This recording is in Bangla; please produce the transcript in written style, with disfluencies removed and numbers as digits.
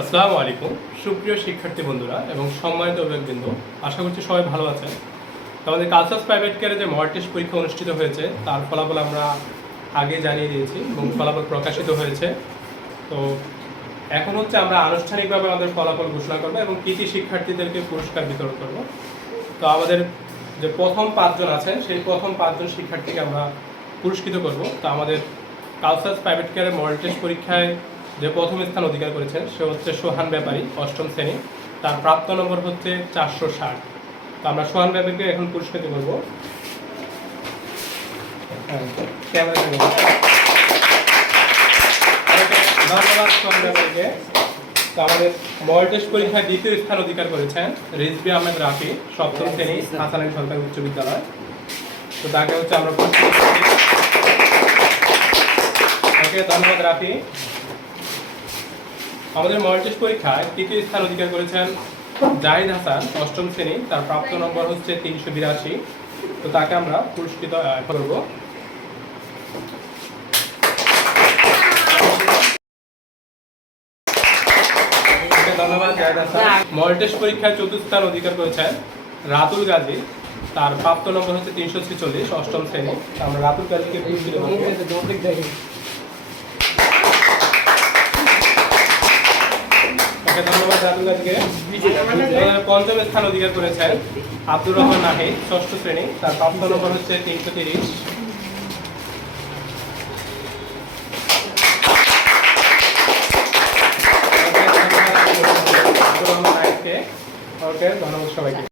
আসসালামু আলাইকুম সুপ্রিয় শিক্ষার্থী বন্ধুরা এবং সম্মানিত অভিভাবকবৃন্দ, আশা করছি সবাই ভালো আছেন। তো আমাদের কালচার্স প্রাইভেট কেয়ারে যে মক টেস্ট পরীক্ষা অনুষ্ঠিত হয়েছে তার ফলাফল আমরা আগে জানিয়ে দিয়েছি এবং ফলাফল প্রকাশিত হয়েছে। তো এখন হচ্ছে আমরা আনুষ্ঠানিকভাবে আমাদের ফলাফল ঘোষণা করব এবং কৃতি শিক্ষার্থীদেরকে পুরস্কার বিতরণ করব। তো আমাদের যে প্রথম 5 জন আছেন সেই প্রথম 5 জন শিক্ষার্থীকে আমরা পুরস্কৃত করব। তো আমাদের কালচার্স প্রাইভেট কেয়ারের মডেল টেস্ট পরীক্ষায় যে প্রথম স্থান অধিকার করেছেন সে হচ্ছে সোহান ব্যাপারী, 8ম শ্রেণী। তার প্রাপ্ত নম্বর হচ্ছে 460। তো আমরা সোহান ব্যাপারীকে এখন পুরস্কৃত করব। ধন্যবাদ সোহান ব্যাপারীকে। তো আমাদের মডেল টেস্ট পরীক্ষায় দ্বিতীয় স্থান অধিকার করেছেন রিজভি আহমেদ রাফি, 7ম শ্রেণী, হাসান আলী সরকারি উচ্চ বিদ্যালয়। তো তাকে হচ্ছে আমরা পুরস্কৃত করছি। ধন্যবাদ রাফি। আমাদের মডেল টেস্ট পরীক্ষায় তৃতীয় স্থান অধিকার করেছেন জাহিদ হাসান, 8ম শ্রেণী। তার প্রাপ্ত নম্বর হচ্ছে 382। তো তাকে আমরা পুরস্কৃত করব। ধন্যবাদ জাহিদ হাসান। মডেল টেস্ট পরীক্ষায় চতুর্থ স্থান অধিকার করেছেন রাতুল গাজী, তার প্রাপ্ত নম্বর হচ্ছে 346, 8ম শ্রেণী। আমরা রাতুল গাজীকে পুরস্কৃত করব। ধন্যবাদ রাতুল গাজীকে। পঞ্চম স্থান অধিকার করেছেন আব্দুর রহমান নাহিদ, 6ষ্ঠ শ্রেণী। তার প্রাপ্ত নম্বর হচ্ছে 330। আব্দুর রহমান নাহিদকে ধন্যবাদ সবাইকে।